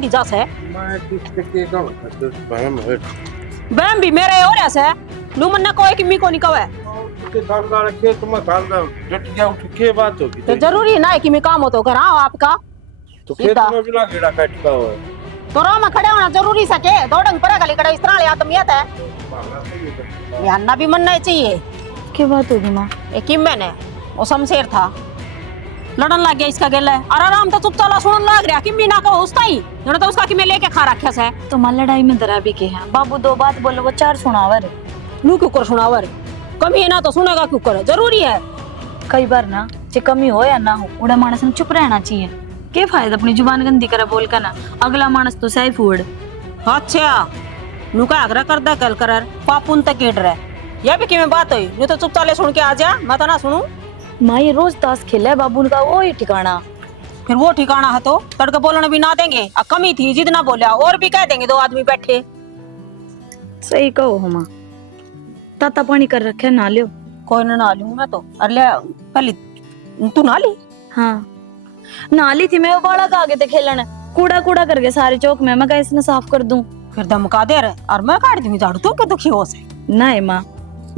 कांडी जास है मैं किसके के गाँव तो बहम है बहम भी मेरे हो रहा है नु मन्ना कोई कि मी को नहीं कवे के धांगा रखे तुम धांगा डट गया उठ के बात होगी तो जरूरी ना है कि मैं काम हो तो घर आओ आपका तो खेत में भी लागेड़ा काटता हो तो रो में खड़े होना जरूरी सके दौड़न पर गली कड़ा इस तरह ले आदमी आता है याना भी मन नहीं चाहिए क्या बात होगी माँ? एक ही मैंने वो शमशेर था लड़न लग गया इसका गेला और आराम तो चुपचाप सुनन लग रहा कि मीना को उसका ही जने तो उसका कि मैं लेके खा रखा से तो माँ लड़ाई में दरा भी के हैं बाबू दो बात बोले वो चार सुनावर नू क्यों कर सुनावर कमी है ना तो सुनेगा क्यों करे जरूरी है कई बार ना चाहे कमी हो या ना हो उड़ा मानस ने चुप रहना चाहिए क्या फायदा अपनी जुबान गंदी करे बोल का ना अगला मानस तो सही फूड अच्छा नू का आग्रह कर दा कल कर पापुन तक केट रहे ये भी किमें बात हुई नु तो चुपचाप सुन के आ जा मैं तो ना सुनूं माँ ये रोज ताश खेला है बाबू का वो ही ठिकाना फिर वो ठिकाना है तो तड़के बोलने भी ना देंगे अब कमी थी जिद ना बोलिया और भी कह देंगे दो आदमी बैठे सही कहो हो माँ ताता पानी कर रखे ना लियो कोई ना लूं मैं तो अरे पहले तू ना ली हाँ नाली थी मैं वो बाड़ा का आगे थे खेलन कूड़ा कूड़ा करके सारे चौक में मैं कहा इसने साफ कर दूं फिर धमका दे रहे और मैं काट दूंगी झाड़ू तो क्या दुखी हो से नहीं माँ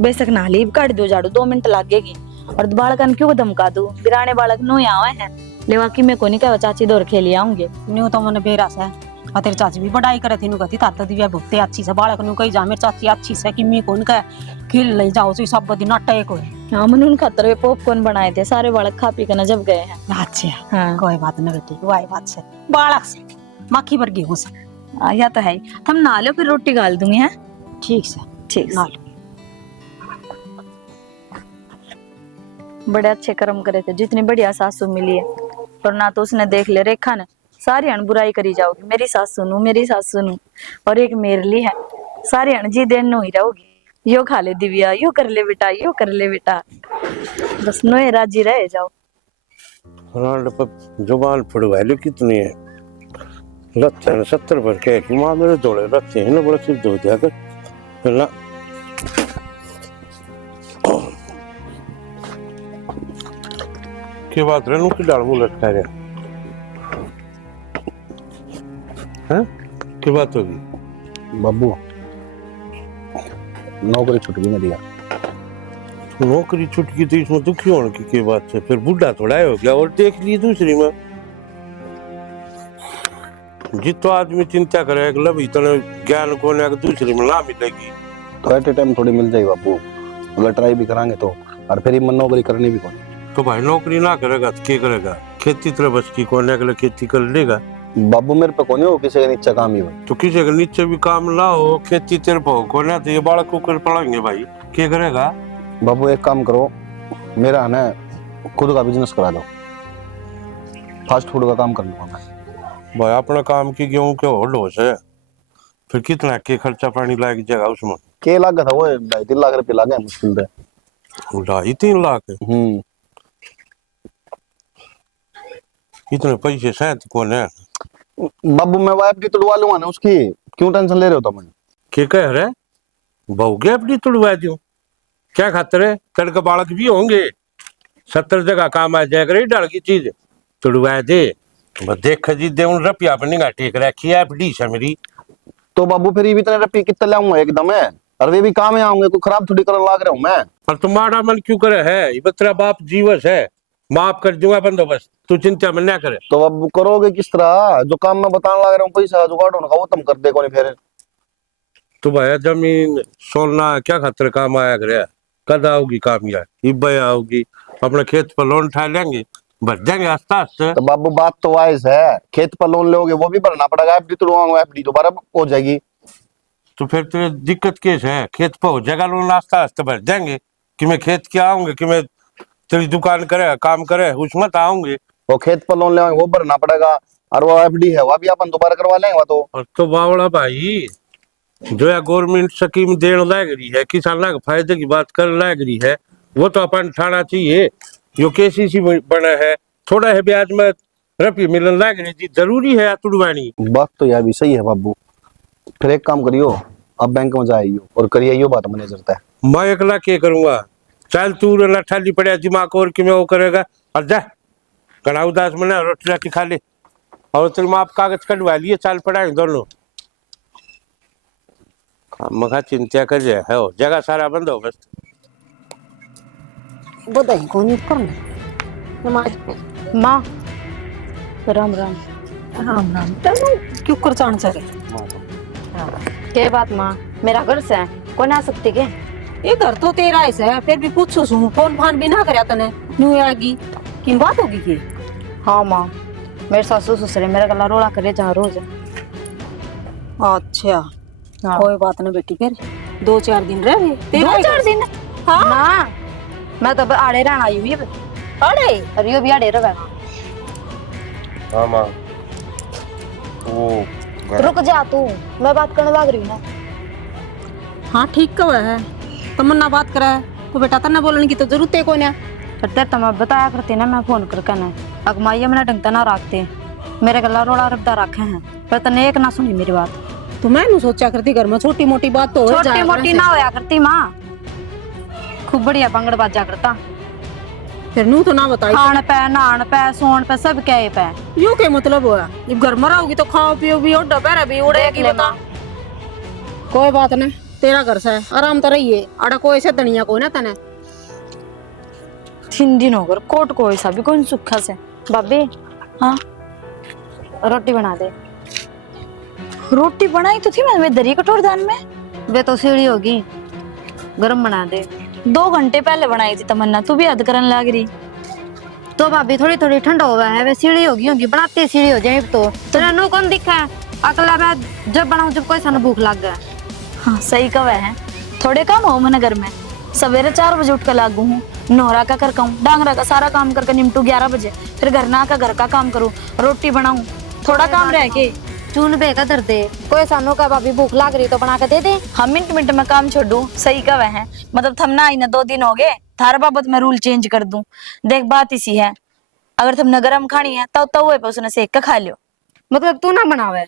बेशक नाली भी काट दो झाड़ू 2 मिनट लगेगी और बालकन क्यों धमका दूं बिराने बालक नो आवे हैं लेवा की मैं को नहीं कहा चाची दौर खेली आऊंगे न्यू तो मैंने बेरा से और तेरी चाची भी बढ़ाई करे थी नु कहती ताता दिव्या भुगते अच्छी से बालक नु कही जा मेरी चाची अच्छी से कि मैं कौन का खेल ले जाओ तो सब दिन नाटक को हाँ मन उन खातर वे पॉपकॉर्न बनाए थे सारे बालक खा पी कर जब गए हैं अच्छा हाँ कोई बात ना बेटी वही बात से बालक से मक्खी भर गेहूं से या तो है हम ना लो फिर रोटी गाल दूंगी है ठीक से ठीक ना लो बड़े अच्छे कर्म करे थे जितनी बढ़िया सासू मिली है पर ना तो उसने देख ले रेखा ने सारी अण बुराई करी जाओगी मेरी सासू नू और एक मेरली है सारी अण जी देन नो ही रहोगी यो खा ले दिव्या यो कर ले बेटा बस नोए राजी रहे जाओ रांड पर जुबान फड़वा लो कितनी है लत्ते हैं 70 भर के कि मां मेरे दौड़े लत्ते हैं ना बड़ा सिर धो दिया कर फिर ना के बात रहनु की डाल मुंह लटका रहा हैं की बात होगी बाबू नौकरी छूट गई मेरी यार नौकरी छूट गई तो इसमें दुखी होने की बात है फिर बुढ़ा थोड़ा हो गया और देख ली दूसरी में जितो आदमी चिंता करेगा लभी तो ज्ञान को दूसरी में ना मिलेगी तो एट ए टाइम थोड़ी मिल जाएगी बाबू अगर ट्राई भी करांगे तो और फिर मन नौकरी करनी भी कौन तो भाई नौकरी ना करेगा तो क्या करेगा खेती तरह बस की कौन अगले खेती कर लेगा बाबू मेरे पे कौन हो किसी का नीचे काम ही हो तो किसी के नीचे भी काम ना हो खेती तेरे पे हो कौन है तो ये बालक को कर पड़ेंगे भाई क्या करेगा बाबू एक काम करो मेरा ना खुद का बिजनेस करा दो फास्ट फूड का काम कर लूंगा मैं भाई अपना काम की गेहूं के होल्ड हो से फिर कितना के खर्चा पानी लायक जगह उसमें के लागा था वो 2.5 लाख रुपए लागे मुश्किल से 2.5-3 लाख इतने पैसे शायद कौन है बाबू मैं वाइफ की तुड़वा लूंगा ना उसकी क्यों टेंशन ले रहे हो तुम क्या कह रहे बहू के अपनी तुड़वा दूं क्या खातर है तड़के बालक भी होंगे 70 जगह काम आ जाएगा रे डाल की चीज तुड़वा दे देख जी दे उन रुपया अपनी गा टेक रखी है एफडी से मेरी तो बाबू फिर ये भी इतने रुपये कितना लाऊंगा एकदम है और वे भी काम में आऊंगे कोई खराब थोड़ी करने लाग रहा हूँ मैं पर तुम्हारा मन क्यों करे है ये तेरा बाप जीवस है माफ कर दूंगा बंदोबस्त तू चिंता में ना करे तो अब करोगे किस तरह जो काम मैं बताने लग रहा हूँ पैसा जुगाड़ होने का वो तुम कर दे कौन फिर तो भाई जमीन सोलना क्या खातर काम आया करे कद आओगी कामयाब इब्बे आओगी अपने खेत पर लोन उठा लेंगे भर जाएंगे आस्ते आस्ते तो बाबू बात तो वाइज है खेत पर लोन लोगे वो भी भरना पड़ेगा एफडी तुड़वाऊंगा एफडी दोबारा हो जाएगी तो फिर तेरे दिक्कत कैसे है खेत पर हो जाएगा लोन आस्ते आस्ते भर जाएंगे कि मैं खेत क्या आऊंगे कि मैं तेरी दुकान करे काम करे उसमें तो आऊंगे वो खेत पर लोन ले वो भरना पड़ेगा और वो एफडी है वो भी अपन दोबारा करवा लेंगे तो और तो बावड़ा भाई जो है गवर्नमेंट स्कीम देने लग रही है किसानों के फायदे की बात कर लग रही है वो तो अपन उठाना चाहिए जो केसीसी बना है थोड़ा है ब्याज में रुपये मिलने लग रही थी जरूरी है तुड़वानी बात तो यार भी सही है बाबू फिर एक काम करियो अब बैंक में जाइयो और करिए बात मैनेजर तय मैं अकेला क्या करूंगा चल तू ना ठाली पड़ा दिमाग और कि मैं वो करेगा और जा कड़ा उदास मना रोटी राटी खा ले और तुम आप कागज कटवा लिए, चाल पड़ाएंगे दोनों। मखा चिंता कर जाए है, जगह सारा बंद हो बस। बधाई कोनी करना माँ राम राम। राम राम। तेनू क्यों कर चाण सके? के बात माँ, मेरा घर से कौन आ सकती के? ये घर तो तेरा है, फिर भी पूछो सुन, फोन फान भी ना करया तने न्यू आगी की बात होगी की? हाँ माँ, मेरे सासू ससुर मेरा गला रोला करे जहाँ रोज। अच्छा हाँ। कोई बात ना बेटी, फिर 2-4 दिन रह गए। 2-4 दिन? हाँ माँ मैं तो आड़े रहना आई हुई। अरे अरे भी आड़े रह। हाँ माँ, वो रुक जा तू, मैं बात करने लग रही हूँ ना। हाँ ठीक कब है, तमन्ना बात करा है तो बेटा तन्ना बोलने की तो जरूरत है कोने। पर तेरे तो मैं बताया करती ना, मैं फोन करके ना अगमाइया मैंने ढंगता ना रखते, मेरे गला रोड़ा रबदा रखे हैं, पर तने एक ना सुनी मेरी बात। तो मैं नु सोचा करती घर में छोटी मोटी बात तो हो जाए, छोटी मोटी ना होया करती माँ, खूब बढ़िया पंगड़ बाजा करता। फिर नू तो ना बताई। खान पे नहान पे सोन पे सब क्या पे। यो क्या मतलब हुआ? जब घर में रहोगी तो खाओ पियो भी और दोपहर भी उड़ेगी बता। कोई बात नहीं, तेरा घर से आराम तो रहिए, अड़ा कोई से धनिया को ना तने 3 दिन हो गए कोट को ऐसा भी कौन सुखा से। भाभी हाँ रोटी बना दे। रोटी बनाई तो थी मैं दरी कटोर दान में, वे तो सीढ़ी होगी, गरम बना दे। 2 घंटे पहले बनाई थी तमन्ना, तू भी हद करने लग रही। तो भाभी थोड़ी थोड़ी ठंडा हुआ है, वे सीढ़ी होगी बनाती सीढ़ी हो जाए। तो तेरा नु कौन दिखा है अकला, मैं जब बनाऊं जब कोई सन भूख लग गया। हाँ सही कहा है, थोड़े काम हो मैंने घर में। सवेरे 4 बजे उठ कर लागू हूँ, नोहरा का करका हूँ, डांगरा का सारा काम करके निमटू 11 बजे, फिर घर का काम करूँ, रोटी बनाऊं, थोड़ा काम रह के चून बे का दर्दे। कोई सानों का भाभी भूख लाग रही तो बना के दे दे। हम मिनट में काम छोड़ू, सही कहा है, मतलब थमना आई ना 2 दिन हो गए, थार बाबत मैं रूल चेंज कर दूं। देख बात इसी है, अगर तुमने गरम खानी है तो तवे पे उसने सेक के खा लियो, मतलब तू ना बनावे।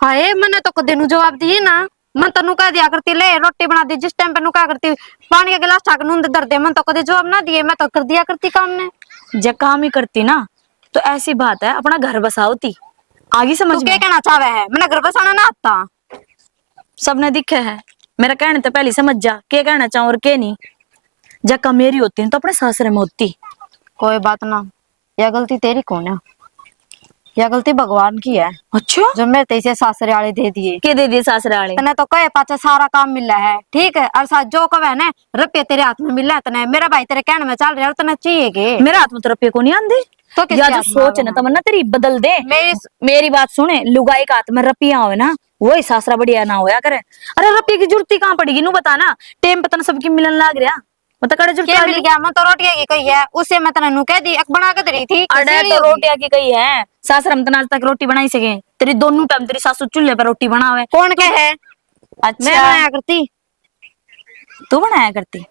हाँ मैंने तो कदे नु जवाब दिए ना, मैं तनु कह दिया करती ले रोटी बना दी, जिस टाइम पे नु क्या करती पानी का गिलास ठाक नून दर दे, मैं तो कदे जवाब ना दिए, मैं तो कर दिया करती काम ने। जब काम ही करती ना तो ऐसी बात है, अपना घर बसाओती आगे समझ में। क्या कहना चाहे है, मैंने घर बसाना ना आता, सबने दिखे है, मेरा कहने तो पहले समझ जा क्या कहना चाहूं और क्या नहीं। जब का मेरी होती तो अपने सासरे में होती। कोई बात ना, यह गलती तेरी कौन है, यह गलती भगवान की है। अच्छा जो मेरे तेरे सासरे वाले दे दिए। क्या दे दिए सासरे वाले? तने तो कहे पाचा सारा काम मिला है, ठीक है, और साथ जो कहे ना रुपये तेरे हाथ में मिला है, तने मेरा भाई तेरे कहने में चल रहा है, तने चाहिए के मेरे हाथ में तो रुपये को नहीं आंदे। तो या जो सोच है ना तमन्ना तेरी बदल दे। मेरी बात सुने, लुगाई का हाथ में रुपया हो ना, वही सासरा बढ़िया ना होया करे। अरे रुपये की जरूरत कहाँ पड़ेगी नू बता ना, टेम पता सबकी मिलन लाग रहा, मतलब कड़े जो मिल गया। मैं तो रोटियां की कही है, उससे मैं तने नु कह दी एक बना के दे थी। अरे तो रोटियां की कही है, सासरा में आज तक रोटी बनाई सके, तेरी दोनों टाइम तेरी सासू चूल्हे पर रोटी बनावे। कौन कह है? अच्छा मैं बनाया करती, तू बनाया करती।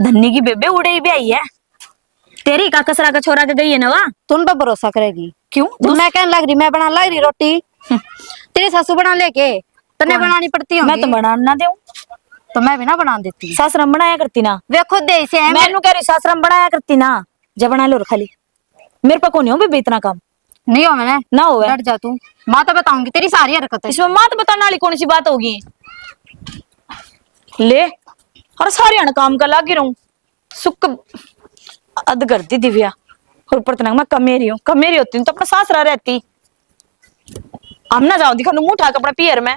धन्नी की बेबे उड़े भी आई है, तेरी का कसरा का छोरा के गई है ना, वह तुम पर भरोसा करेगी क्यों? मैं कहने लग रही, मैं बना लग रही रोटी, तेरी सासू बना लेके तने बनानी पड़ती है। मैं तो बना ना दूं तो मैं भी ना बना देती, सासरम बनाया करती ना। वे खुद दे से है, मैंने कह रही सासरम बनाया करती ना, जब बना लो खाली। मेरे पे कौन हो बेबे इतना काम नहीं हो, मैंने ना हो डट जा तू, माँ तो बताऊंगी तेरी सारी हरकत। इसमें माँ तो बताने वाली कौन सी बात होगी, ले और सारे काम कर लागी रहूं, सुख अद करती दिव्या और ऊपर तक मैं कमेरी हूँ, कमेरी होती हूँ तो अपना सासरा रहती। हम ना जाओ दिखा मुंह उठा कपड़ा पियर में।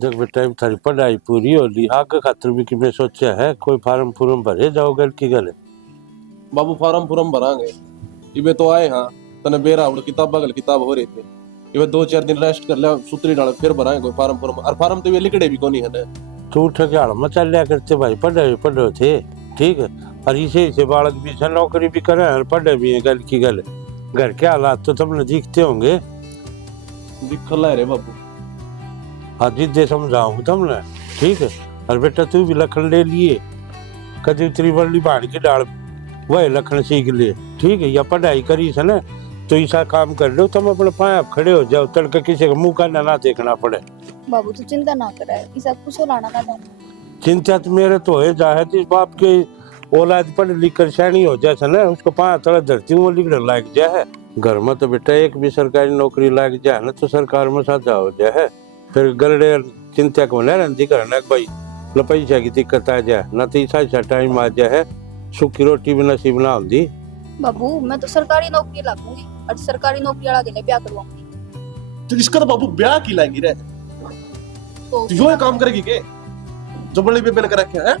देख बेटा थारी पढ़ाई पूरी हो ली, आगे खातर भी कि मैं सोचा है कोई फार्म फूरम भरे जाओ, गल की गल है बाबू फार्म फुरम भरांगे। इबे तो आए हाँ तने बेरा उड़ किताब गल किताब हो रही थी, इबे 2-4 दिन रेस्ट कर ले, सुतरी डाल फिर भरांगे कोई फार्म फुरम। और फार्म तो ये लिखड़े भी कोनी है ना, तू ठक्याड़ मचा लिया करते भाई, पढ़े थे ठीक है, और इसे बालक भी से नौकरी भी करे और पढ़े भी है, गल की गल है। घर के हालात तो तुमने दिखते होंगे, दिखला है रे बाबू। हाँ जिद्दे समझाऊंगा तुमने ठीक है। और बेटा तू भी लखन ले लिए, कभी तेरी बड़ी भाड़ की डाल वह लखन सीख ले ठीक है, या पढ़ाई करी से ना तो ऐसा काम कर लो तुम अपने पाए खड़े हो जाओ, तड़के किसी का मुंह का ना देखना पड़े। बाबू तू चिंता ना करे, इस सब कुछ लाना का चिंता तो मेरे तो है जाहे इस बाप के औलाद पढ़ लिख कर सैनी हो जाए ना, उसको पाया थोड़ा धरती में लिखने लायक जाए। घर में तो बेटा एक भी सरकारी नौकरी लाग जाए ना तो सरकार में साझा हो जाए, फिर गलड़े चिंता को न रहती करना भाई न पैसा की दिक्कत आ जाए ना तो ऐसा टाइम आ जाए सूखी रोटी भी नसीब ना होती। बाबू मैं तो सरकारी नौकरी लगूंगी और सरकारी नौकरी वाला के लिए ब्याह करवाऊंगी। तो इसका तो बाबू ब्याह की लाएंगी रे, तो तो यो काम करेगी के जो बड़ी बेबे ने कर रखे हैं?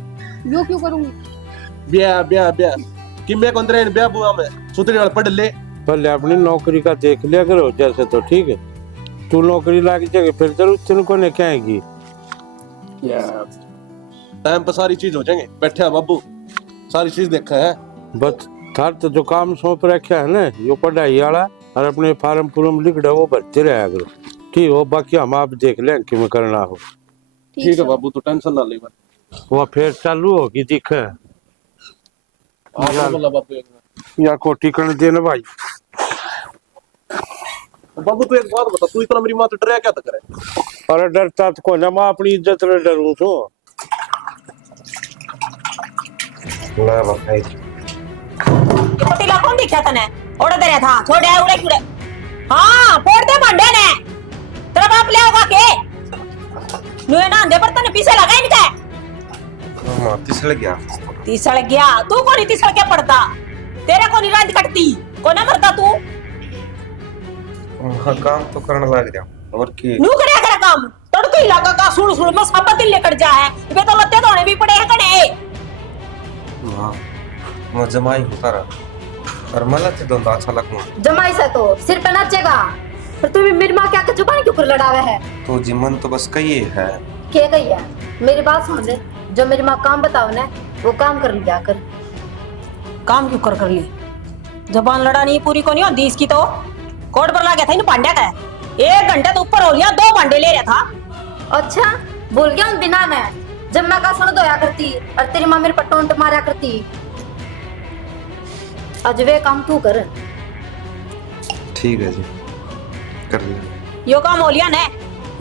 यो क्यों करूंगी? ब्याह ब्याह ब्याह कि मैं कौन रहे ब्याह बुआ में सुतरी वाला पढ़ ले। पहले अपनी नौकरी का देख लिया करो जैसे, तो ठीक है तू नौकरी लाग जाएगी फिर जरूर तेन को क्या आएगी। टाइम पर सारी चीज हो जाएंगे, बैठे बाबू सारी चीज देखा है। बस थार तो जो काम सौंप रखा है ना यो पढ़ाई वाला और अपने फार्म फूरम लिख दो वो भरते रहा करो, ठीक हो, बाकी हम आप देख लें कि मैं करना हो। ठीक है बाबू, तो टेंशन ना ले। वो फिर चालू होगी दिख बाबू या कोटी कर देना भाई। बाबू तू एक बात बता, तू इतना मेरी माँ तो डरा क्या था करे? अरे डरता तो को ना, मैं अपनी इज्जत रे डरूं तो ना बताई पतीला कौन दिखा तने ओड़े दे रहा था छोड़े उड़े उड़े। हां फोड़ दे भांडे ने तेरा बाप ले होगा के नुए ना अंधे पर तने पीछे लगा इनके मां तिसल गया। तीसळ गया तू कोनी तीसळ के पड़ता तेरे को निरांत कटती कोना मरता तू हाँ, काम तो करने लग गया और की नू करे कर काम तड़को इलाका का सुड़ सुड़ में सब दिल लेकर जा है बे तो लत्ते धोने भी पड़े हैं कने। हाँ मैं जमाई होता रहा और मला ते दोंदा अच्छा लगूं जमाई से तो सिर पे नाचेगा पर तू भी मेरी माँ क्या के जुबान क्यों कर लड़ावे है? तो जिमन तो बस कही है क्या गई है? मेरी बात सुन ले, जो मेरी माँ काम बताओ ना वो काम कर लिया कर। काम क्यों कर ली जबान लड़ानी पूरी को नहीं होती इसकी तो कोट पर ला गया था इन पांड्या का 1 घंटे तो ऊपर हो लिया 2 भांडे ले रहा था। अच्छा भूल गया उन दिना में जब मैं का सुन दोया करती और तेरी माँ मेरे पर टोंट मारा करती। आज वे काम तू कर। ठीक है जी कर लिया। यो काम हो लिया ने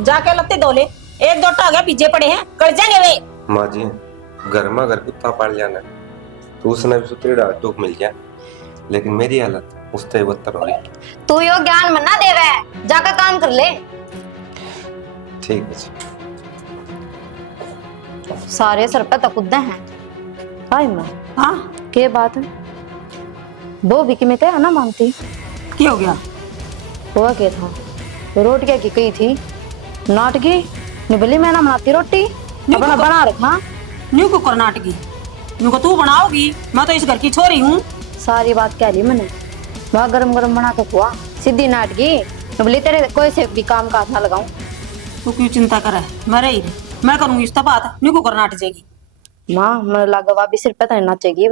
जाके लत्ते धो ले 1-2 टागे पीछे पड़े हैं कर जाएंगे वे। माँ जी घर में अगर कुत्ता पाल लिया ना तो उसने भी सुतरी डाल टोक मिल गया, लेकिन मेरी हालत उससे बदतर हो रही। तू यो ज्ञान मना दे रहा जाकर काम कर ले। ठीक है जी। सारे सर पे तकुद्दे हैं। हाय माँ हां के बात है वो भी कि मैं क्या ना मानती क्या हो गया? हुआ क्या था रोटियां की कही थी नाटकी निबली मैं ना बनाती रोटी अपना बना रखा। न्यू को कर्नाटकी न्यू को तू बनाओगी मैं तो इस घर की छोरी हूँ। सारी बात कह ली मैंने वह गरम गरम बना के खुआ सीधी नाटकी निबली तेरे कोई से भी काम का हाथ ना लगाऊं। तू क्यों चिंता करे मैं रही मैं करूंगी इस बात न्यू को कर्नाटक जाएगी। माँ मैं लगा भी सिर पे तो नाचेगी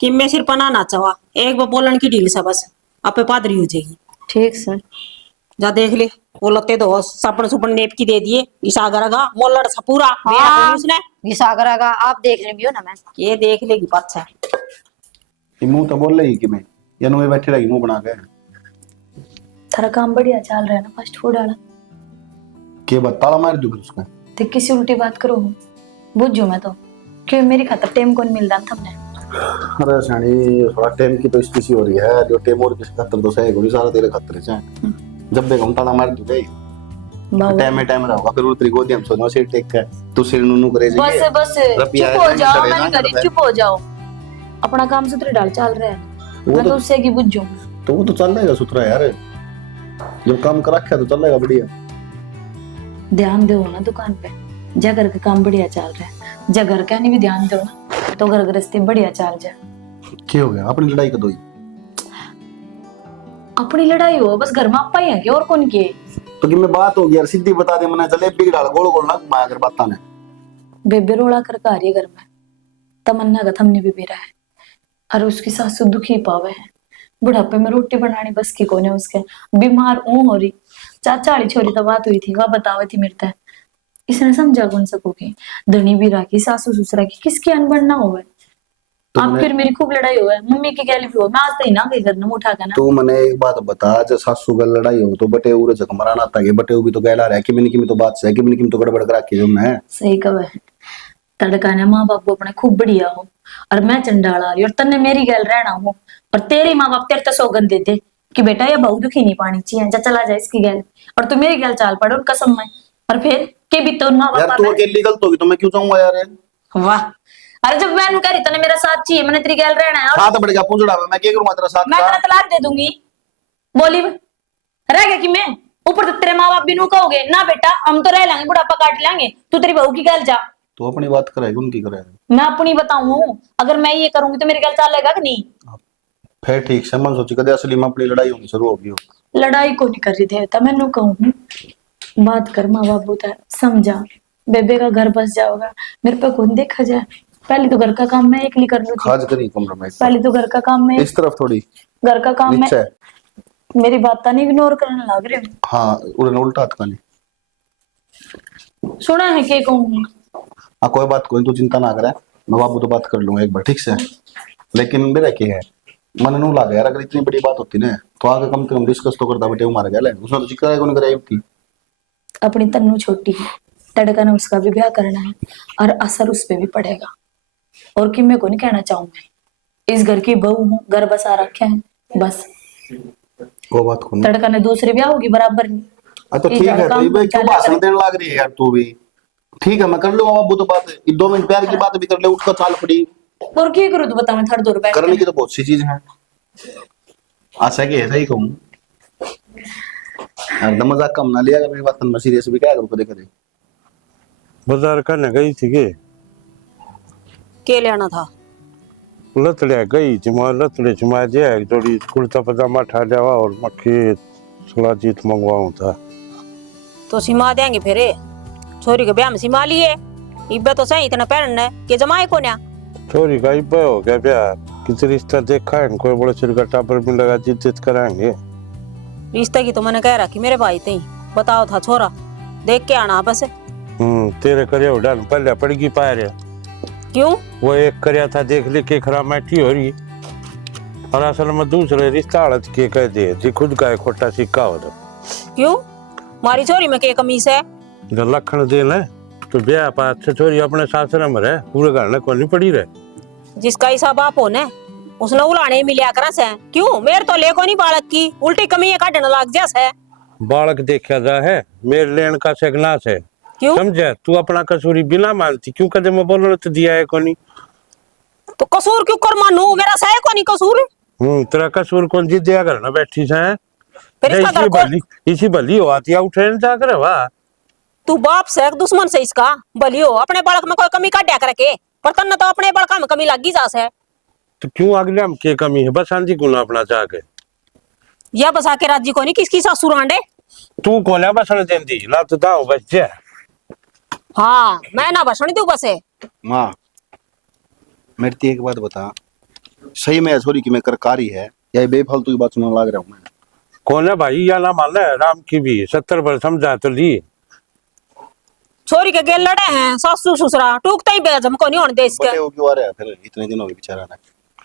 कि मैं सिर पना नाचवा एक बार बोलन की ढील से बस आपे पादरी हो जाएगी। ठीक से जा देख ले वो लत्ते दो सापन सुपन नेप की दे दिए इसागर का मोलड़ सा पूरा हाँ। उसने ये सागरा का आप देख रहे भी हो ना मैं ये देख लेगी अच्छा मुंह तो बोल रही कि मैं या नुए बैठे रहेगी मुंह बना के। थारा काम बढ़िया चल रहा है ना फास्ट फूड वाला? के बात ताला मार दूंगा उसका। तो किसी उल्टी बात करो बुझू मैं तो क्यों मेरी खातर टेम कौन मिल रहा था हमने। अरे सानी थोड़ा टाइम की तो स्थिति हो रही है जो टाइम और किसी खतर तो सही गोली सारा तेरे खतरे से जब देखो हम ताला मार दूंगे टाइम में टाइम रहेगा फिर उतरी गोदी हम सोचो सिर टेक के तू सिर नुनू करे बस बस चुप हो जाओ मैंने करी चुप हो जाओ अपना काम सुथरे डाल चल रहा है मैं तो उससे की बुझू तो वो तो चल जाएगा सुथरा यार जब काम कर रखा तो चलेगा बढ़िया। ध्यान दो ना दुकान पे जगर का काम बढ़िया चल रहा है जगर का नहीं भी ध्यान दो ना तो घर गृहस्थी बढ़िया चल जाए। क्या हो गया अपनी लड़ाई का दोई अपनी लड़ाई हो बस घर में आपा ही है कि और कौन की तो कि मैं बात हो गई यार सीधी बता दे मैंने जलेबी डाल गोल गोल ना घुमाया कर बात ने बेबे रोड़ा कर आ रही है घर में तमन्ना का थमने भी बेरा है और उसकी सासू दुखी पावे है बुढ़ापे में रोटी बनानी बस की कोने उसके बीमार हो रही चाचा वाली छोरी तो बात हुई थी वह बतावे थी मेरे इसने समझा कौन सकोगे धनी भी राखी सासू ससुरा की किसकी अनबन ना होवे तो अब फिर मेरी खूब लड़ाई हुआ है मम्मी की गैली भी हो मैं आज तो ही ना गई करना उठा के ना तू मैंने एक बात बता जब सासू का लड़ाई हो तो बटे उरे जख मराना था बटे भी तो गैला रहा कि मैंने तो बात से कि मैंने तो गड़बड़ करा के मैं सही कहे तड़का ने माँ बाप अपने खूब बढ़िया हो और मैं चंडाला रही और तन्ने मेरी गैल रहना हो और तेरी माँ बाप तेरे तो सौगंध देते कि बेटा ये बहू दुखी नहीं पानी चाहिए, जा चला जाए इसकी गैल, और तू मेरी गैल चाल पड़ो कसम में, और फिर के भी तो ना यार तू अकेली गलत होगी तो मैं क्यों चाहूंगा यार? वाह, अरे जब मैं कह रही तने मेरा साथ चाहिए, मैंने तेरी गैल रहना है, साथ बढ़ गया पूंजड़ा में, मैं क्या करूंगा तेरा साथ मैं का? तेरा तलाक दे दूंगी, बोली रह गया कि मैं ऊपर तो तेरे माँ बाप भी नू कहोगे ना बेटा हम तो रह लेंगे, बुढ़ापा काट लेंगे, तू तेरी बहू की गैल जा। तू अपनी बात करेगी उनकी करेगी? मैं अपनी बताऊं, अगर मैं ये करूंगी तो मेरी गैल चलेगा कि नहीं? फिर ठीक से मन सोची कदे असली में अपनी लड़ाई होनी शुरू होगी। लड़ाई को नहीं कर रही देवता, मैनू कहूँ बात कर माँ बाबू था, समझा बेबे का घर बस जाओगा, मेरे पे कौन देखा जाए, पहले तो घर का काम मैं एकली कर लूँ, खाज करी कमरा में पहले तो घर का काम मैं, इस तरफ थोड़ी घर का काम मैं, नीचे। मेरी बात नहीं इग्नोर करने लग रहे हो। हाँ उड़ने उल्टा हाथ का नहीं सुना है के कहूँ? हाँ कोई बात कोई, तू चिंता ना करे, मैं बाबू तो बात कर लूंगा एक बार ठीक से। लेकिन मेरा क्या है मन नू लगा यार, अगर इतनी बड़ी बात होती ना तो आगे कम से कम डिस्कस तो करता बेटे, मार गया उसने तो चिक्कर कौन कराई थी। अपनी तन्नू छोटी है, तड़का ना उसका भी ब्याह करना है और असर उस पे भी पड़ेगा, और कि मैं को नहीं कहना चाहूंगी, इस घर की बहू हूँ, घर बसा रखे हैं बस, वो बात को तड़का ने दूसरे ब्याह होगी बराबर नहीं। तो ठीक है, तो ये क्यों भाषण देने लग रही है यार तू भी? ठीक है मैं कर लूंगा बाबू तो बात, 2 मिनट प्यार की बात भी कर ले, उसका चाल पड़ी और क्या करूँ तो बता, मैं थोड़ी दूर बैठ करने की तो बहुत सी चीज है, आशा की ऐसा ही कहूँ एकदम मजाक कम ना लिया, अगर मेरी बात में सीरियस भी क्या करूँ कदे कदे। बाजार करने गई थी के लेना था? लतड़िया गई जमा लतड़े जमा दिया, एक जोड़ी कुर्ता पजामा ठा जावा और मक्खी सलाजीत मंगवाऊं था। तो सिमा देंगे फिर, छोरी के ब्याह में सिमा लिए, इब्बे तो सही इतना पहनना के जमाए को ना, छोरी का इब्बा हो गया ब्याह, किसी रिश्ता देखा है कोई बड़े सिर का टापर भी लगा जिद्द कराएंगे। रिश्ते की तो मैंने कह रखी मेरे भाई ती, बताओ था छोरा देख के आना बस। तेरे करे उड़ान पल्ले पड़गी पा रहे, क्यों? वो एक करया था देख ले के खराब मैठी हो रही, और असल में दूसरे रिश्ता हड़त के कह दे जी खुद का खोटा सिक्का हो तो। क्यों मारी छोरी में के कमीज है? जब लखन देना तो ब्याह पास से छोरी अपने सासरे में रहे, पूरे घर में कोई नहीं पड़ी रहे। जिसका हिस्सा बाप हो ने उसने उलाने मिलिया करा से, क्यों मेरे तो लेको नहीं बालक की उल्टी कमी काटने लग जा से। बालक देखा जा है मेरे लेन का सेगनास है, क्यों? समझे तू अपना कसूरी बिना मानती क्यों कदे में बोलने तो दिया है कोनी, तो कसूर क्यों कर मानू, मेरा सह को नहीं कसूर। तेरा कसूर कौन जी दिया कर ना बैठी से फिर इसका घर को इसी भली हो आती उठे जा कर वाह, तू बाप से दुश्मन से इसका बलियो, अपने बालक में कोई कमी काट कर रखे, पर तन्ने तो अपने बालक में कमी लगी जा से, तो क्यों अगले हम के कमी है बस आंधी गुना अपना चाह के या बसा के राज्य को नहीं किसकी सासुर आंडे, तू कोला बसन देंदी लात दाओ बच्चे। हाँ मैं ना बसन दू बसे। माँ मेरी ती एक बात बता, सही में छोरी की मैं करकारी है या बेफालतू की बात सुनने लग रहा हूँ मैं? कौन है भाई या ना मान है राम की भी 70 वर्ष समझा तो ली, छोरी के गेल लड़े हैं सासू ससुरा टूकते ही बेजम को नहीं होने दे इसके, बटे क्यों आ रहा है फिर इतने दिन हो गए बेचारा ने?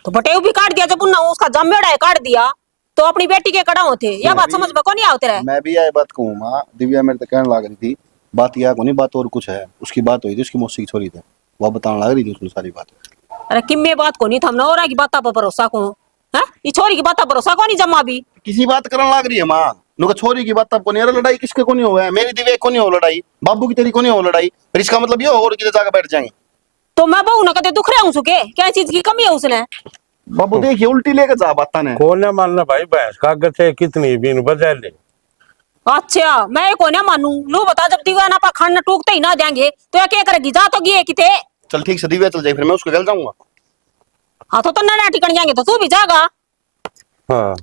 तो बटेऊ भी काट दिया, जब उन्ना उसका जमेड़ा है काट दिया तो अपनी बेटी के कड़ा होते, या बात समझ में को नहीं आते रहे। मैं भी यह बात कहूँ माँ, दिव्या मेरे तक कहने लग रही थी बात यह को नहीं, बात और कुछ है, उसकी बात हुई थी उसकी मौसी की छोरी थी, वो बताने लग रही थी उसने सारी बात। अरे किम्मे बात को नहीं थमना और की बात पर भरोसा को है, ये छोरी की बात पर भरोसा को नहीं जमा भी किसी बात करने लग रही है माँ, नुका छोरी की बात आपको नहीं, अरे लड़ाई किसके को नहीं हुआ है, मेरी दिव्या को नहीं हो लड़ाई, बाबू की तेरी को नहीं हो लड़ाई, फिर इसका मतलब ये और किधर जाकर बैठ जाएंगे। तो मैं बहू ना कहते दुख रहा हूँ सुके, क्या चीज की कमी है उसने? बाबू देखिए उल्टी लेकर जा बाता ने। कौन है मानना भाई भैंस कागज है कितनी बीन बजा ले। अच्छा मैं को ना मानू, लो बता जब दीवाना पा खाना टूकते ही ना देंगे तो क्या करेगी, जा तो गिए किते। चल ठीक से दिव्या चल जाए फिर मैं उसके घर जाऊंगा। हाँ तो ना टिकन जाएंगे तो तू भी जागा। हाँ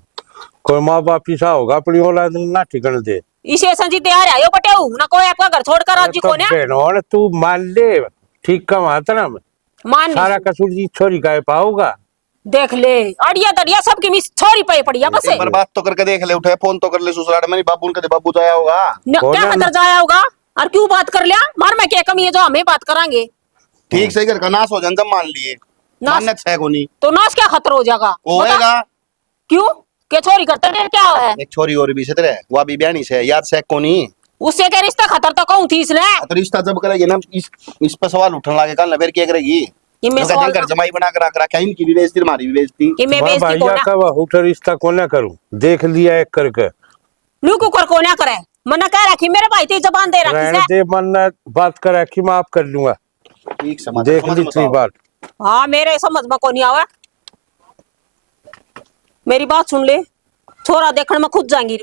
कोई माँ बाप पीछा होगा अपनी औलाद ना ठिकाने दे, इसे संजी तैयार आयो बटेऊ ना कोई आपका घर छोड़कर राज्य को ना बहनों तू मान ले ठीक का माता ना मान सारा कसूर जी छोरी का पाऊगा, देख ले अड़िया दड़िया सबकी मिस छोरी पे पड़िया बस एक बार बात तो करके देख ले, उठे फोन तो कर ले ससुराल में, बाबू उनके बाबू जाया होगा क्या खतर जाया होगा, और क्यों बात कर लिया मार में क्या कमी है जो हमें बात करांगे। ठीक सही कर नाश हो जान जब मान लिए मानना है को नहीं तो नाश क्या खतर हो जाएगा, होएगा क्यों क्या छोरी करते हैं क्या है? एक छोरी और भी से वो भी बयानी से याद से को नहीं, उससे क्या रिश्ता खतर तो कहूं थी इसने, तो रिश्ता जब करेगी ना इस पर सवाल उठने लगे कल ना फिर क्या करेगी? कि मैं उनका सवाल जंकर जमाई बना कर रख रखा है, इनकी भी बेइज्जती हमारी भी बेइज्जती। कि मैं बेइज्जती भैया कोना का उठा रिश्ता कोना करूं, देख लिया एक करके। न्यू कुकर कोना करे मना कह रखी मेरे भाई ती जबान दे रखी रहने से। दे, मन बात करे कि माफ कर लूंगा, ठीक समझ देख समझ ली में इतनी आओ। बात। हाँ मेरे समझ में को नहीं आवे। मेरी बात सुन ले, छोरा देखने में खुद जाएंगी।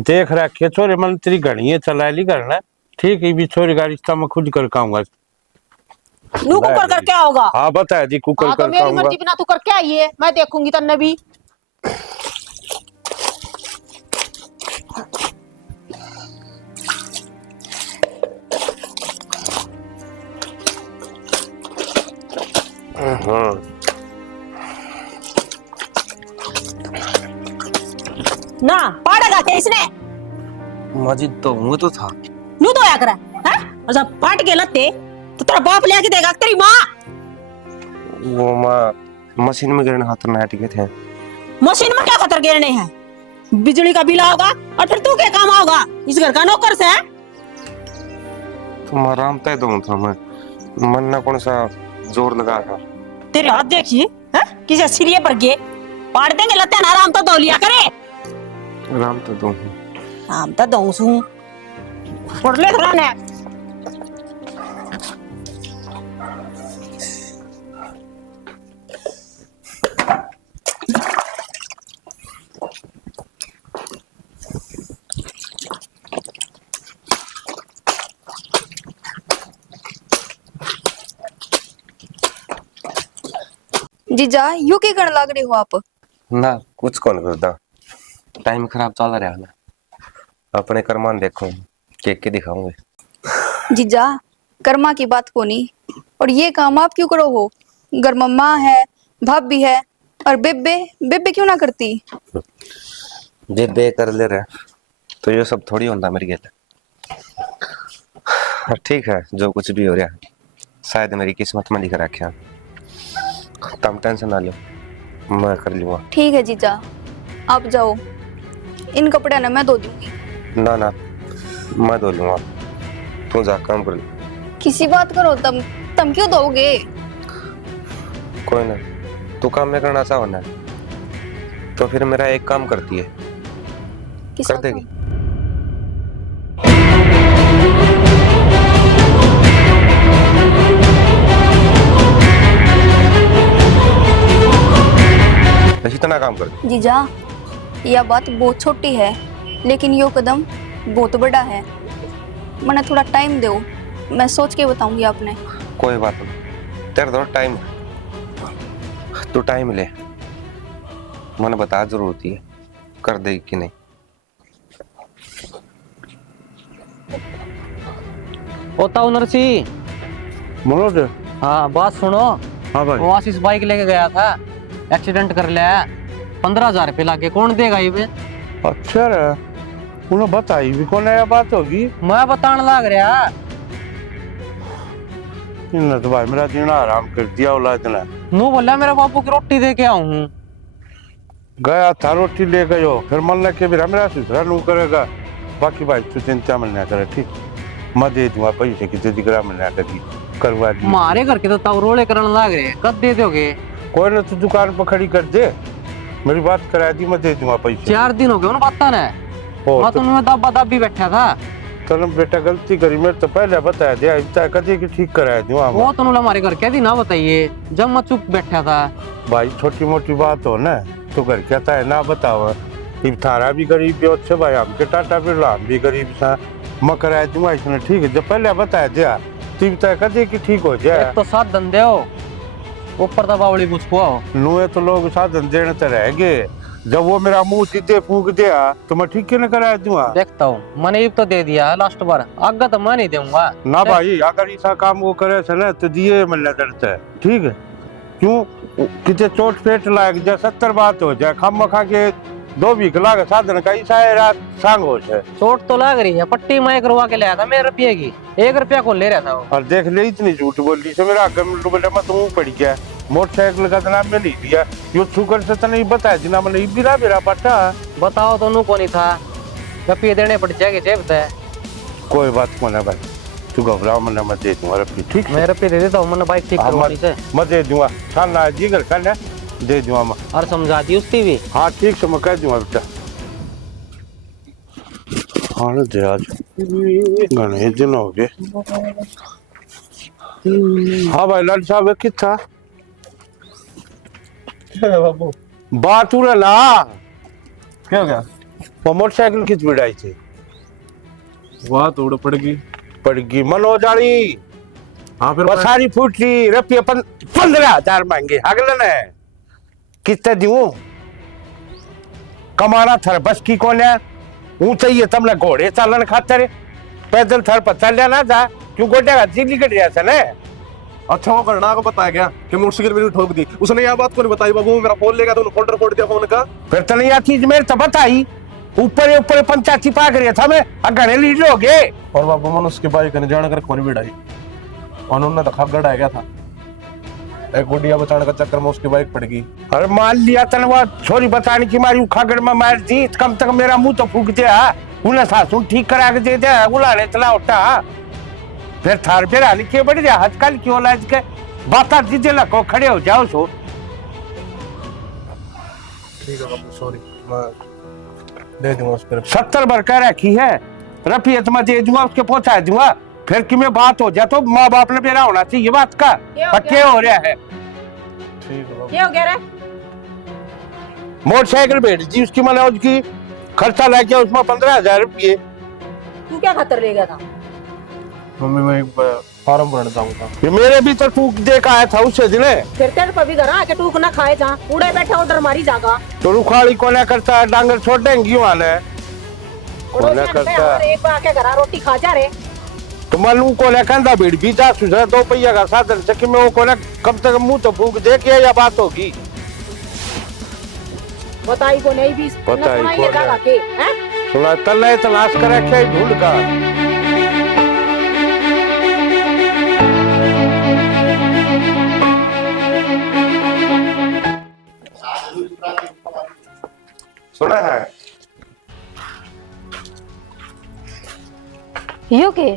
देख रखे छोरे मन तेरी घड़िए चला ली करना, ठीक है भी छोरे का रिश्ता मैं खुद कर काऊंगा। न्यू कुकर कर क्या होगा? हाँ बता दी कुकर हाँ तो कर मेरी काऊंगा। मर्जी बिना तू कर क्या आई है, मैं देखूंगी तन्ने भी। ना पाड़ेगा क्या इसने? मजिद तो हुआ तो था। न्यू तो आया करा है और जब पाट के लत्ते तो तेरा बाप लेके देगा तेरी माँ। वो माँ मशीन में गिरने हाथ ना टिके थे। मशीन में क्या खतर गिरने हैं? बिजली का बिल आओगा और फिर तू क्या काम आओगा इस घर का नौकर से? तुम आराम तय दो था मैं, मन ना कौन सा जोर लगा था। तेरे हाथ देखिए हैं किसे सिरिये पर गे पाड़ देंगे लत्ते ना। आराम तो दो लिया करे। आराम तो दो। आराम तो दो सू पढ़ ले थोड़ा ने। जीजा यू की करने लग रही हो आप? ना कुछ कौन करता, टाइम खराब चल रहा ना, अपने कर्मान देखो केक के दिखाऊंगे। जीजा कर्मा की बात को नहीं, और ये काम आप क्यों करो हो? घर में माँ है, भाभी है, और बेबे बेबे क्यों ना करती? जे बे कर ले रहे तो ये सब थोड़ी होता मेरी गेल। ठीक है जो कुछ भी हो रहा है शायद मेरी किस्मत में लिख रखा। तुम टेंशन ना लो, मैं कर लूंगा। ठीक है जीजा आप जाओ, इन कपड़े ना मैं धो दूंगी। ना ना मैं धो लूंगा, तू जा काम कर ले। किसी बात करो तम क्यों दोगे? कोई ना, तू काम में करना चाहो ना तो फिर मेरा एक काम करती है, किसका कर देगी। काम? इतना काम कर। जीजा यह बात बहुत छोटी है लेकिन यो कदम बहुत बड़ा है। मैंने थोड़ा टाइम दो, मैं सोच के बताऊंगी आपने। कोई बात नहीं, तेरे दो टाइम, तू टाइम ले, मैंने बता जरूरत है कर देगी कि नहीं। होता नरसी। मनोज हाँ बात सुनो। हाँ भाई। वो आशीष बाइक लेके गया था, एक्सीडेंट कर लिया, 15,000 रुपये लागे, कौन देगा ये? अच्छा रे, उन्हें बताई भी कौन है बात होगी? मैं बताने लग रहा। इन्हें तो भाई मेरा जीना आराम कर दिया औलाद ने। नू बोला मेरे बापू की रोटी दे के आऊं। गया था रोटी ले गयो, फिर मन लग के भी मेरा सुसरा नू करेगा। बाकी भाई तू चिंता मन ना करे, ठीक मैं दे दूंगा पैसे की तेरी ग्राम में ना करी करवा दी। मारे घर के तो ताऊ रोले करने लग रहे, कब दे दोगे? कोई ना तू दुकान पर खड़ी कर दे, मेरी बात करा दी, मैं दे दूंगा पैसे। 4 दिन हो गए उन्हें पता ना, मैं तो उनमें दबा दबी बैठा था। चल बेटा गलती करी, मेरे तो पहले बताया दिया, इतना कदी की ठीक कराया दूंगा। वो तो हमारे घर क्या थी ना बताइए, जब मैं चुप बैठा था। भाई छोटी मोटी बात हो ना तो घर कहता है ना बताओ, थारा भी गरीब हो अच्छे भाई, हमके टाटा बिरला हम भी गरीब था, मैं कराया दूंगा इसने, ठीक है जब पहले बताया दिया तू बताया कदी की ठीक हो जाए। तो 7 धंधे हो ऊपर दबावड़ी मुझको नुए तो लोग साधन देने तो रह गए, जब वो मेरा मुंह सीधे फूक दिया तो मैं ठीक क्यों कराया दूंगा? देखता हूँ मैंने तो दे दिया लास्ट बार, आगे तो मैं नहीं दूंगा ना भाई, अगर ऐसा काम वो करे से ना तो दिए मिलने डरता है, ठीक है क्यों कितने चोट पेट लायक जाए 70 बात हो जाए, खम खा के 2 बीघ लाग साधन का ऐसा है रात सांग हो जाए। चोट तो लग रही है, पट्टी मैं करवा के लाया था मेरे रुपये की, 1 रुपया को ले रहा था वो। और देख ले इतनी झूठ बोल दी से मेरा मैं तो मुंह पड़ गया, मोटरसाइकिल का नाम में नहीं दिया, यो शुगर से तो नहीं बताया जिना मैंने बिरा बिरा पट्टा। बताओ तो नू को नहीं था, रुपये देने पड़ जाएंगे जेब से। कोई बात को ना भाई, तू घबरा मना, मैं दे दूंगा रफी, ठीक है? मैं रपी दे देता हूँ, मैंने बाइक ठीक हाँ, करवानी से। मैं दे दूंगा, खाना है जिगर कल है, दे दूंगा मैं। और समझा दी उसकी भी। हाँ ठीक से मैं कह दूंगा बेटा। हाँ ना दे आज घने दिन हो गए। हाँ भाई लाल साहब कितना बाबू बात उड़ा ना, क्या हो गया? वो मोटरसाइकिल किस बिड़ाई थी? वाह तोड़ पड़गी। पड़गी मनोज वाली। हाँ फिर सारी फूटी रपी अपन 15,000 मांगे अगले ने कितने दूं? कमाना थर बस की कौन है? ऊंचा ही तुमने घोड़े चालन खातर पैदल थर पर चल जाना था, क्यों गोटे का जिंदगी कट गया था ना? अच्छा वो करना को बताया गया कि मोटरसाइकिल मेरी ठोक दी, उसने यह बात को नहीं बताई। बाबू मेरा फोन लेगा तो उन्होंने फोल्डर फोड़ दिया फोन का। फिर तो नहीं चीज मेरे तो बताई, ऊपर ऊपर पंचायती पा कर था मैं अगने लीड हो गए। और बाबू मन उसके बाइक ने जान कर खोरी बिड़ाई, उन्होंने तो खगड़ आ गया था, एक गुड़िया बचाने का चक्कर में उसकी बाइक पड़ गई। अरे मान लिया तन वो छोरी बताने की मारी खागड़ में मार दी, कम तक मेरा मुंह तो फूक दिया, उन्हें सासू ठीक करा के दे दिया, उलाने चला उठा। फिर थार पे हाल के बढ़ गया, आजकल क्यों लाज के बाता दीजिए लको खड़े हो जाओ सो। ठीक है बाबू सॉरी, मैं दे दूंगा उस पर। 70 भर कर रखी है रफियत में दे दूंगा, उसके पहुंचा दूंगा। फिर कि मैं बात हो जाए तो माँ बाप ने मेरा होना चाहिए बात का। क्या हो रहा है? ठीक है बाबू। क्या हो गया रे? मोटरसाइकिल भेज दी उसकी मनोज की, खर्चा लेके उसमें 15,000 रुपये। तू क्या खातर ले गया था? मम्मी मैं एक फार्म भरना चाहूंगा। ये मेरे भी तो टूक दे का आया था उसे दिन। फिर तेरे पर भी घर आके टूक ना खाए जा, उड़े बैठा ऑर्डर मारी जागा। तो रुखाड़ी कोने करता है, डांगर छोड़ देंगी वाले कोने करता है। एक बार आके घर रोटी खा जा रे। तो मालूम कोने कहता भीड़ भी जा सुझा 2 पहिया का साधन से कि मैं वो कोने कब तक मुंह तो फूक दे के या बात होगी? बताई को नहीं भी बताई सुनाई को ले जागा के हैं? सुना तल्ले तलाश करे क्या ढूंढ का। सुना है यो के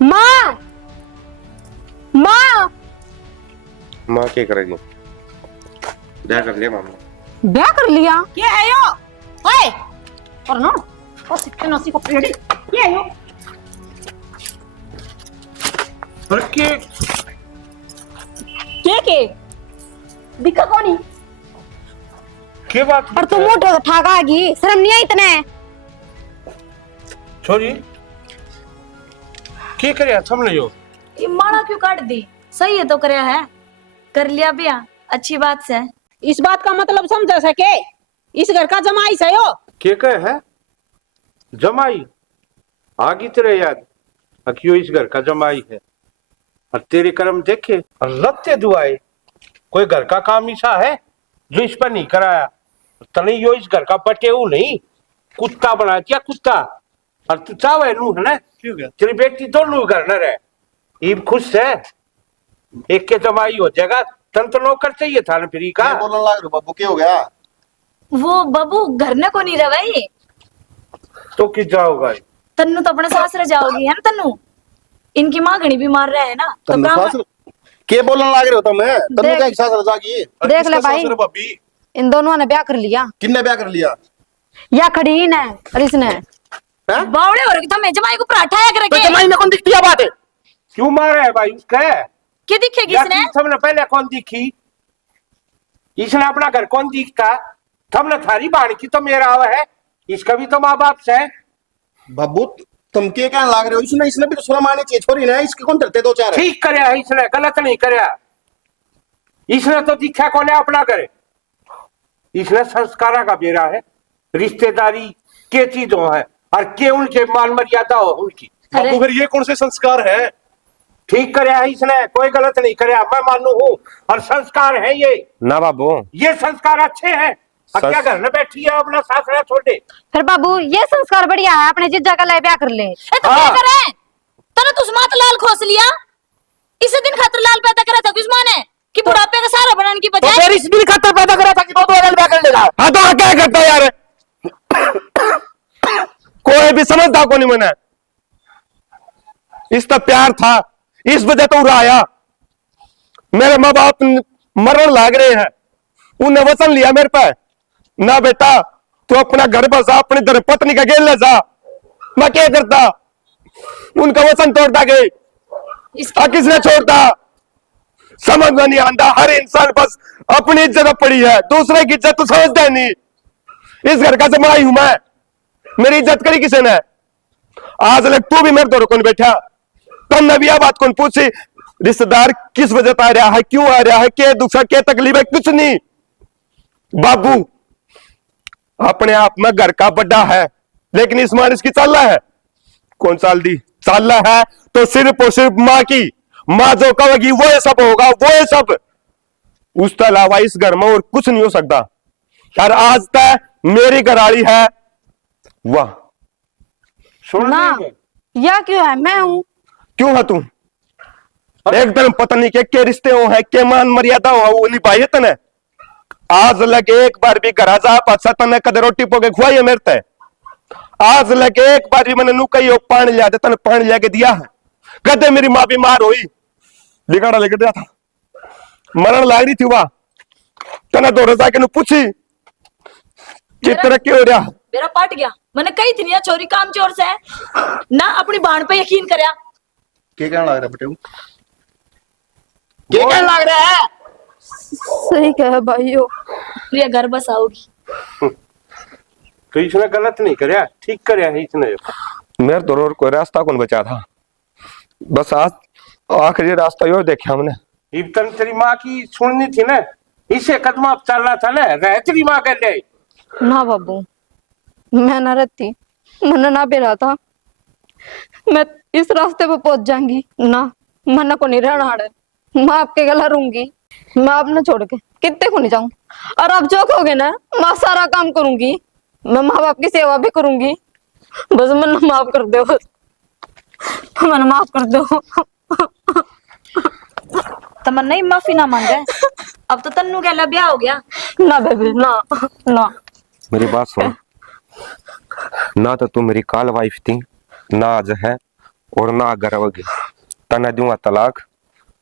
माँ माँ माँ क्या करेगी? क्या कर लिया मामा? ब्याह कर लिया? क्या है यो? ओए और ना और सिक्के नसी को पेड़ी क्या है यो? अरे के दिक्कत कोनी के बात? और तुम मोटो ठाकागी, शर्म नहीं आई इतने? छोरी के करे हमने यो? ये माड़ा क्यों काट दी? सही है तो करया है, कर लिया ब्याह, अच्छी बात से। इस बात का मतलब समझ सके, इस घर का जमाई से यो। के कहे है जमाई? आगी तेरे याद अक्यो इस घर का जमाई है, और तेरे कर्म देखे और रत्ते दुआए। कोई घर का काम ऐसा है जो इस पर नहीं कराया? तने यो इस घर का बटेऊ नहीं, कुत्ता बना दिया कुत्ता। और तू चाहे नू है ना, तेरी बेटी दोनों घर न रहे, ईब खुश है, एक के जमाई हो जाएगा। तन तो नौकर चाहिए था ना फ्री का। बोलने लग रहे बाबू क्या हो गया? वो बाबू घर ने को नहीं रवाई, तो किस जाओगा? तन्नू तो अपने सासरे जाओगी है ना तन्नू? इनकी माँ घनी बीमार रहे है ना, तो तन्नू ब्राह्मण सासर के बोलने लग रहे हो तुम? तन्नू देख- क्या सासर जागी? देख ले भाई, भाभी इन दोनों ने ब्याह कर लिया। किन्ने ब्याह कर लिया? या खड़ी इन है और इसने। बावड़े हो रहे तुम जमाई को पराठा या करके जमाई में कौन दिखती है बात है? क्यों मारा है भाई उसका? क्या दिखेगी या इसने? तुमने पहले कौन दिखी? इसने अपना घर कौन दिखता? तुमने थारी बाण की तो मेरा आवा है, इसका भी तो माँ बाप से। बाबू तुम के क्या लाग रहे हो? इसने भी तो शर्म आनी चाहिए, छोरी ना इसके कौन धरते 2-4? ठीक करया है इसने, गलत नहीं करया। इसने तो दिखा कौन है अपना करे? इसने संस्कारा का बेरा है, रिश्तेदारी के चीजों है और के उनके मान मर्यादा हो उनकी। बाबू फिर ये कौन से संस्कार है? ठीक करया है इसने, कोई गलत नहीं करया, मैं मानू हूँ। और संस्कार है ये ना बाबू, ये संस्कार अच्छे हैं। अब क्या घर में बैठी है अपना सासरा छोटे? फिर बाबू ये संस्कार बढ़िया है, अपने जीजा का ले ब्याह कर ले। तो क्या करे? तने तुस मात लाल खोस लिया, इस दिन खातर लाल पैदा करा था किस माँ ने कि बुढ़ापे का सहारा बनाने की बजाय? फिर इस दिन खातर पैदा करा था कि 2 अगल ब्याह कर लेगा। हाँ तो क्या करता है यार? कोई भी समझता को नहीं मना। इसका प्यार था, इस वजह तो आया। मेरे माँ बाप मरण लाग रहे हैं, उन्हें वचन लिया मेरे पे, ना बेटा तू अपना घर बसा, अपनी धर्मपत्नी का गेल ले जा। मैं क्या करता, उनका वचन तोड़ता गए, किसने छोड़ता? समझ में नहीं आता। हर इंसान बस अपनी इज्जत पड़ी है, दूसरे की इज्जत तो समझता नहीं। इस घर का जमाई हूं मैं, मेरी इज्जत करी किसी ने? आज लग तू भी मेरे दौर कौन बैठा, तब भी यह बात कौन पूछी रिश्तेदार किस वजह से आ रहा है, क्यों आ रहा है, क्या दुख है, क्या तकलीफ है? कुछ नहीं। बाबू अपने आप में घर का बड़ा है, लेकिन इस मानस की चाल है कौन चाल दी? चाल है तो सिर्फ और सिर्फ माँ की। माँ जो कहेगी वो ये सब होगा, वो ये सब। उसके अलावा इस घर में और कुछ नहीं हो सकता। और आज तक मेरी घराड़ी है। वाह ना या क्यों है? मैं हूं। क्यों है तू? एकदम पत्नी के रिश्ते हो है, के मान मर्यादा हो वो निभाई तने। आज लग एक बार भी घर जा पाछा तने कदे रोटी पोके खुआई है मेरे ते। आज लग एक बार भी मैंने नु कही पानी लिया दे, तने पानी लेके दिया है? कदे मेरी माँ बीमार हुई लिगाड़ा लेके दिया था, मरण लाग रही थी, वाह तने दौड़ जाके नु पूछी चित्र क्यों हो रहा? मेरा पट गया, मैंने कही थी ना चोरी काम चोर से है ना, अपनी बाण पे यकीन करया। क्या कहना लग रहा बेटे? क्या कहना लग रहा है? सही कहा भाइयों, प्रिया घर बसाओगी। तो इसने गलत नहीं करया, ठीक करया है इसने। मेरे तो और कोई रास्ता कौन बचा था, बस आज आखिरी रास्ता यो देखा हमने। इब्तन तेरी माँ की सुननी थी ना, इसे कदम आप चलना था ना, रह तेरी माँ कर ले। ना बाबू मैं ना रहती, मन ना भी रहा था, मैं इस रास्ते पे पहुंच जाऊंगी ना, मन को नहीं रहना है। मैं आपके गला रहूंगी, मैं आपने छोड़ के कितने को नहीं जाऊं। और आप जो कहोगे ना मैं सारा काम करूंगी, मैं माँ बाप की सेवा भी करूंगी। बस मन माफ कर दो, बस मन माफ कर दो। तमन्ना ही माफी ना मांगे, अब तो तन्नू कहला ब्याह हो गया। ना बेबी ना ना। मेरी बात सुन, ना तो तू मेरी काल वाइफ थी, ना आज है और ना घर होगी। तना दूंगा तलाक,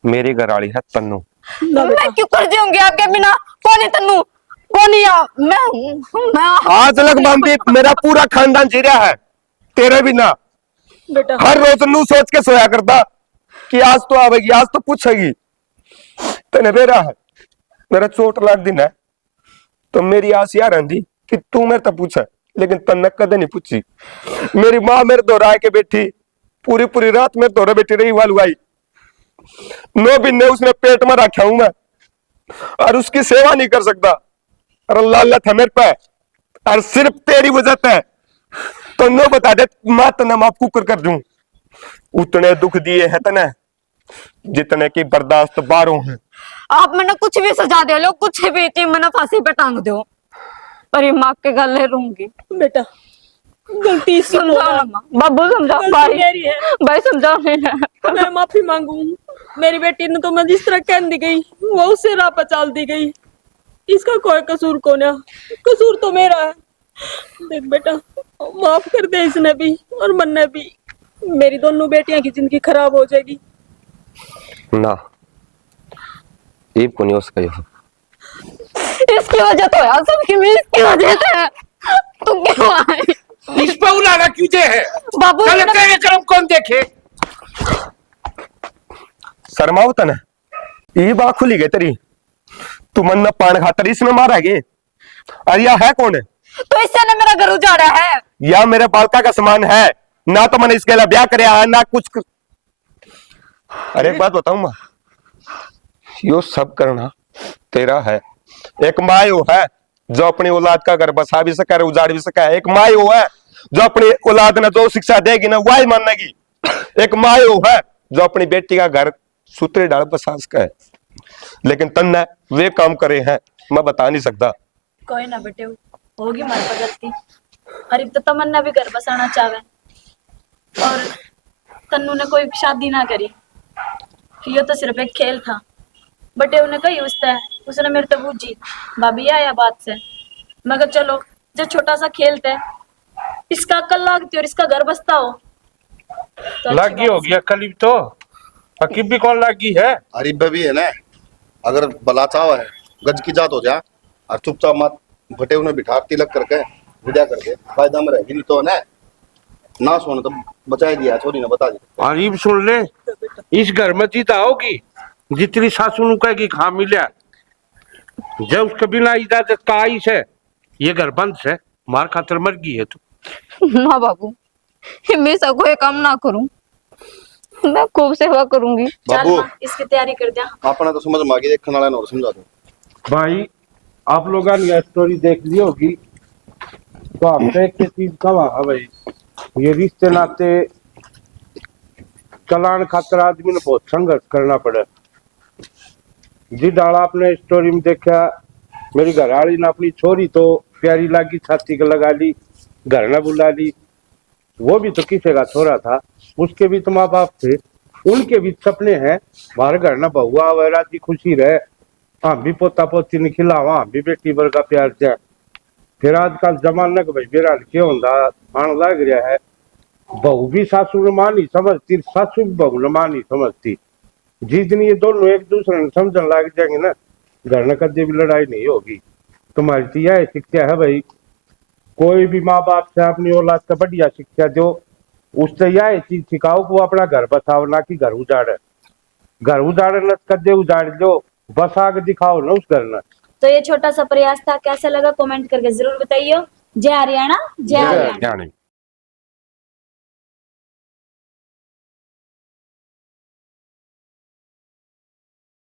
मेरी घरवाली है तन्नू। मैं क्यों कर जाऊंगी आपके बिना? कौन है तन्नू? कौन है? मैं हूँ। मैं आज लग बंदी मेरा पूरा खानदान जी रहा है तेरे बिना। बेटा हर रोज नू सोच के सोया करता कि आज तो आवेगी, आज तो पूछेगी। तेने बेरा है मेरा चोट लाग दिन है, तो मेरी आस यार रही कि तू मेरे तक पूछे, लेकिन तन्ने कदे नहीं पूछी। मेरी माँ मेरे दौरा आके बैठी, पूरी पूरी रात मेरे दौरा बैठी रही वालू आई। 9 महीने उसने पेट में रखा हूं मैं, और उसकी सेवा नहीं कर सकता। और अल्लाह था मेरे पे, और सिर्फ तेरी वजह से तो नो बता दे, मैं तना माफ कर दूं। उतने दुख दिए है तने जितने की बर्दाश्त बारों हैं। आप मैंने कुछ भी सजा दे लो, कुछ भी चीज मैंने फांसी पे टांग दो, पर ये माँ के गले रहूंगी। बेटा गलती से समझाओ ना बाबू, समझाओ भाई, भाई समझाओ। मैं माफी मांगू, मेरी बेटी ने तो मैं जिस तरह कह दी गई वो उसे राह पर चाल दी गई। इसका कोई कसूर कौन है? कसूर तो मेरा है। देख बेटा माफ कर दे इसने भी और मन ने भी, मेरी दोनों बेटियां की जिंदगी खराब हो जाएगी। ना ये को नहीं हो सका। इसकी वजह तो है सबकी, इसकी वजह से तू क्यों आई? इस पे उलाना क्यों दे है? बाबू चल तेरे कर्म कौन देखे? शर्माओ तने, ये बात खुली गई तेरी। तू मन में पान खातर इसमें मारा गे। अरे है कौन है? तो इससे ने मेरा घर उजाड़ा है, या मेरे बालका का समान है ना, तो मैंने इसके लिए ब्याह कराया है ना कुछ अरे एक बात बताऊं मैं, यो सब करना तेरा है। एक माँ वो है जो अपनी औलाद का घर बसा भी सका, उजाड़ भी सका है। एक माँ वो है जो अपनी औलाद ने जो शिक्षा देगी ना वही मानेगी। एक माँ वो है जो अपनी बेटी का घर सूत्रे डाल बसा सका है। लेकिन तन्ने वे काम करे हैं मैं बता नहीं सकता। कोई ना बेटे, होगी हमारे पर गलती। अरे तो तमन्ना भी घर बसाना चाहे और तन्नू ने कोई शादी ना करी, ये तो सिर्फ एक खेल था। बटे उन्हें कही उसने मेरे तो बूझी भाभी आया बात से, मगर चलो जो छोटा सा खेल थे, इसका अक्ल लागती और इसका घर बसता हो, लागी हो गया कल तो अकीब भी कौन लागी है। अरीब भी है ना, अगर बला चाव है गज की जात हो जा और चुपचाप मत भटे उन्हें बिठा तिलक करके विदा करके फायदा में रहेगी, नहीं तो ना सोने तो बचाई दिया छोरी ने बता दी। अरीब सुन ले, इस घर में जीता होगी जितनी सासू नु कहेगी खा मिलिया, जब उसके बिना इजाजत का आई से ये घर बंद से मार खातर मर गई है तू। ना बाबू, मैं सको ये काम ना करूं, मैं खूब सेवा करूंगी। बाबू इसकी तैयारी कर दिया। अपना तो समझ में आ गया, देखने वाला और समझा दो। भाई आप लोगों ने यह स्टोरी देख ली होगी तो आप एक चीज कहा है भाई, ये रिश्ते नाते चलान खातर आदमी ने बहुत संघर्ष करना पड़ा। जी डाला आपने स्टोरी में देखा, मेरी घरवाली ने अपनी छोरी तो प्यारी लागी छाती को लगा ली, घर न बुला ली, वो भी तो किसी का छोरा था, उसके भी तो माँ बाप थे, उनके भी सपने हैं हमारे घर न बहुआ वह राजी खुशी रहे, हम भी पोता पोती ने खिलावा, हम भी बेटी भर का प्यार चाहे। फिर आजकल जमाना का भाई बेरा क्यों होता आन लग रहा है, बहू भी सासू ने मां नहीं समझती, सासू भी बहू ने मां नहीं समझती। जिस दिन ये दोनों एक दूसरे ने समझने लग जाएंगे ना, घर न कदे भी लड़ाई नहीं होगी। तुम्हारी तो यह शिक्षा है भाई, कोई भी माँ बाप से अपनी औलाद को बढ़िया शिक्षा दो, उससे यह चीज सिखाओ कि वो अपना घर बसाओ, ना कि घर उजाड़े। घर उजाड़े न कदे उजाड़ लो, बसा के दिखाओ ना उस घर न। तो ये छोटा सा प्रयास था, कैसा लगा कमेंट करके जरूर बताइए। जय हरियाणा, जय हरियाणा। क्या नहीं।